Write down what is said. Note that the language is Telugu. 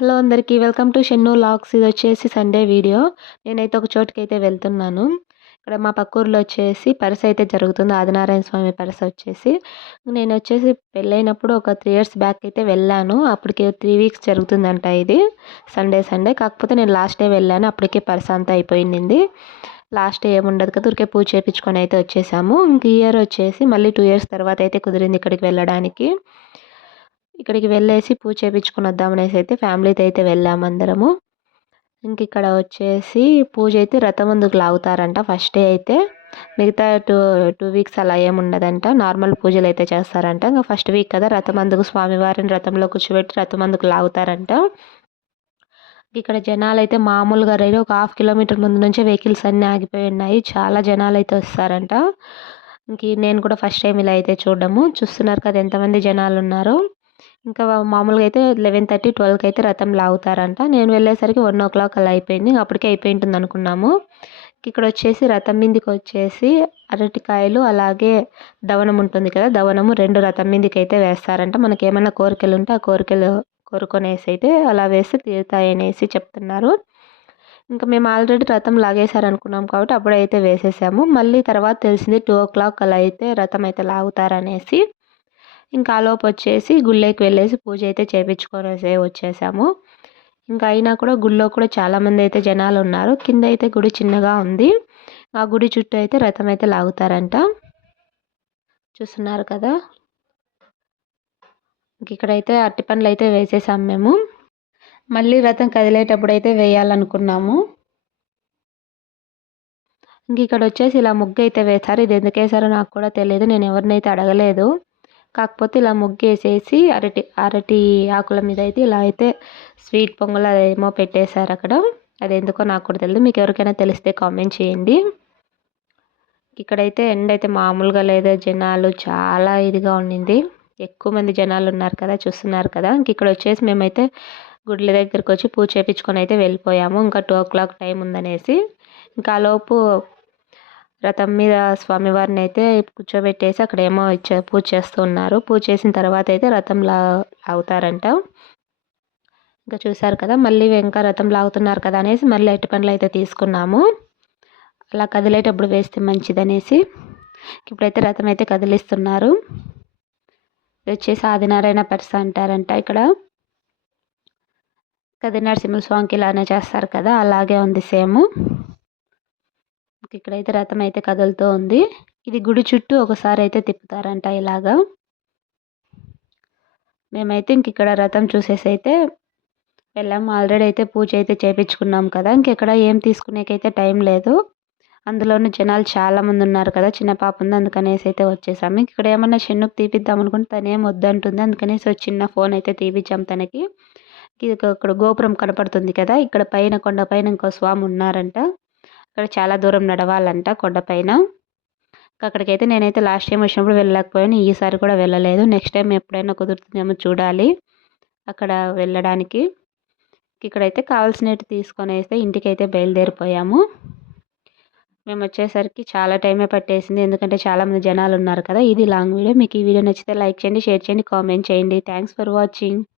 హలో అందరికీ వెల్కమ్ టు షెన్ను లాక్స్ ఇది వచ్చేసి సండే వీడియో. నేనైతే ఒక చోటుకైతే వెళ్తున్నాను. ఇక్కడ మా పక్క ఊర్లో వచ్చేసి పరస అయితే జరుగుతుంది. ఆదినారాయణ స్వామి పరస వచ్చేసి. నేను వచ్చేసి పెళ్ళైనప్పుడు ఒక త్రీ ఇయర్స్ బ్యాక్ అయితే వెళ్ళాను. అప్పటికి త్రీ వీక్స్ జరుగుతుందంట ఇది. Sunday Sunday. కాకపోతే నేను లాస్ట్ డే వెళ్ళాను. అప్పటికే పరస అంతా అయిపోయింది. లాస్ట్ డే ఏముండదు కదా ఊరికే పూజ చేయించుకొని అయితే వచ్చేసాము. ఇంక ఇయర్ వచ్చేసి మళ్ళీ టూ ఇయర్స్ తర్వాత అయితే కుదిరింది ఇక్కడికి వెళ్ళడానికి. ఇక్కడికి వెళ్ళేసి పూజ చేయించుకొని వద్దామనేసి అయితే ఫ్యామిలీతో అయితే వెళ్ళాము అందరము. ఇంక ఇక్కడ వచ్చేసి పూజ అయితే రథం ముందుకు లాగుతారంట ఫస్ట్ డే అయితే. మిగతా టూ టూ వీక్స్ అలా ఏముండదంట నార్మల్ పూజలు అయితే చేస్తారంట. ఇంకా ఫస్ట్ వీక్ కదా రథం అందుకు స్వామివారిని రథంలో కూర్చోబెట్టి రథం అందుకు లాగుతారంట. ఇక్కడ జనాలు అయితే మామూలుగా రైలు ఒక హాఫ్ కిలోమీటర్ ముందు నుంచే వెహికల్స్ అన్నీ ఆగిపోయి ఉన్నాయి. చాలా జనాలు అయితే వస్తారంట. ఇంక నేను కూడా ఫస్ట్ టైం ఇలా అయితే చూడడము. చూస్తున్నారు కదా ఎంతమంది జనాలు ఉన్నారో. ఇంకా మామూలుగా అయితే లెవెన్ థర్టీ ట్వెల్వ్కి అయితే రథం లాగుతారంట. నేను వెళ్ళేసరికి వన్ ఓ క్లాక్ అలా అయిపోయింది. అప్పటికే అయిపోయి ఉంటుంది అనుకున్నాము ఇక్కడ వచ్చేసి రథం మీదకి వచ్చేసి అరటికాయలు అలాగే దవనం ఉంటుంది కదా దవనము రెండు రథం మీదకి అయితే వేస్తారంట. మనకి ఏమైనా కోరికలు ఉంటే ఆ కోరికలు కోరుకొనేసి అయితే అలా వేస్తే తీరుతాయి అనేసి చెప్తున్నారు. ఇంకా మేము ఆల్రెడీ రథం లాగేశారనుకున్నాం కాబట్టి అప్పుడైతే వేసేసాము. మళ్ళీ తర్వాత తెలిసింది టూ ఓ క్లాక్ అలా అయితే రథం అయితే లాగుతారనేసి ఇంకా ఆలోపు వచ్చేసి గుళ్ళకి వెళ్ళేసి పూజ అయితే చేయించుకొనేసి వచ్చేసాము. ఇంకా అయినా కూడా గుళ్ళో కూడా చాలామంది అయితే జనాలు ఉన్నారు. కింద అయితే గుడి చిన్నగా ఉంది. ఆ గుడి చుట్టూ అయితే రథం అయితే లాగుతారంట. చూస్తున్నారు కదా? ఇక్కడైతే అట్టి పండ్లు అయితే వేసేసాం మేము. మళ్ళీ రథం కదిలేటప్పుడు అయితే వేయాలనుకున్నాము. ఇంక ఇక్కడ వచ్చేసి ఇలా ముగ్గు అయితే వేశారు. ఇది ఎందుకు నాకు కూడా తెలియదు నేను ఎవరినైతే అడగలేదు. కాకపోతే ఇలా ముగ్గేసేసి అరటి అరటి ఆకుల మీద అయితే ఇలా అయితే స్వీట్ పొంగల్ అదేమో పెట్టేశారు అక్కడ. అది ఎందుకో నాకు కూడా తెలియదు మీకు ఎవరికైనా తెలిస్తే కామెంట్ చేయండి. ఇక్కడైతే ఎండ అయితే మామూలుగా లేదా. జనాలు చాలా ఇదిగా ఉండింది. ఎక్కువ మంది జనాలు ఉన్నారు కదా చూస్తున్నారు కదా. ఇంక ఇక్కడ వచ్చేసి మేమైతే గుడ్ల దగ్గరికి వచ్చి పూజ చేయించుకొని అయితే వెళ్ళిపోయాము. ఇంకా టూ ఓ క్లాక్ టైం ఉందనేసి. ఇంకా లోపు రథం మీద స్వామివారిని అయితే కూర్చోబెట్టేసి అక్కడ ఏమో ఇచ్చే పూజ చేస్తున్నారు. పూజ చేసిన తర్వాత అయితే రథం లా లాగుతారంట. ఇంకా చూసారు కదా మళ్ళీ ఇంకా రథం లాగుతున్నారు కదా అనేసి మళ్ళీ ఎట్టి పనులు అయితే తీసుకున్నాము. అలా కదిలేటప్పుడు వేస్తే మంచిదనేసి ఇప్పుడైతే రథం అయితే కదిలిస్తున్నారు. వచ్చేసి ఆదినారాయణ పర్స అంటారంట ఇక్కడ. కది స్వామికి ఇలానే చేస్తారు కదా అలాగే ఉంది సేమ్. ఇక్కడైతే రథం అయితే కదులుతూ ఉంది. ఇది గుడి చుట్టూ ఒకసారి అయితే తిప్పుతారంట ఇలాగా. మేమైతే ఇంక ఇక్కడ రథం చూసేసి అయితే వెళ్ళాము. ఆల్రెడీ అయితే పూజ అయితే చేయించుకున్నాం కదా. ఇంకెక్కడ ఏం తీసుకునేకైతే టైం లేదు. అందులోనూ జనాలు చాలామంది ఉన్నారు కదా. చిన్న పాప ఉంది. అందుకనేసి అయితే వచ్చేసాము. ఇక్కడ ఏమన్నా చిన్నకు తీపిద్దాం అనుకుంటే తనేం వద్దంటుంది. అందుకనేసి ఒక చిన్న ఫోన్ అయితే తీపిచ్చాం తనకి. ఇది ఇక్కడ గోపురం కనపడుతుంది కదా. ఇక్కడ పైన కొండ పైన ఇంకో స్వామి ఉన్నారంట. అక్కడ చాలా దూరం నడవాలంట కొండపైన అక్కడికైతే నేనైతే లాస్ట్ టైం వచ్చినప్పుడు వెళ్ళలేకపోయాను. ఈసారి కూడా వెళ్ళలేదు. నెక్స్ట్ టైం ఎప్పుడైనా కుదురుతుందేమో చూడాలి అక్కడ వెళ్ళడానికి. ఇక్కడైతే కావాల్సినవి తీసుకొని అయితే ఇంటికైతే బయలుదేరిపోయాము. మేము వచ్చేసరికి చాలా టైమే పట్టేసింది. ఎందుకంటే చాలామంది జనాలు ఉన్నారు కదా. ఇది లాంగ్ వీడియో. మీకు ఈ వీడియో నచ్చితే లైక్ చేయండి షేర్ చేయండి కామెంట్ చేయండి. Thanks for watching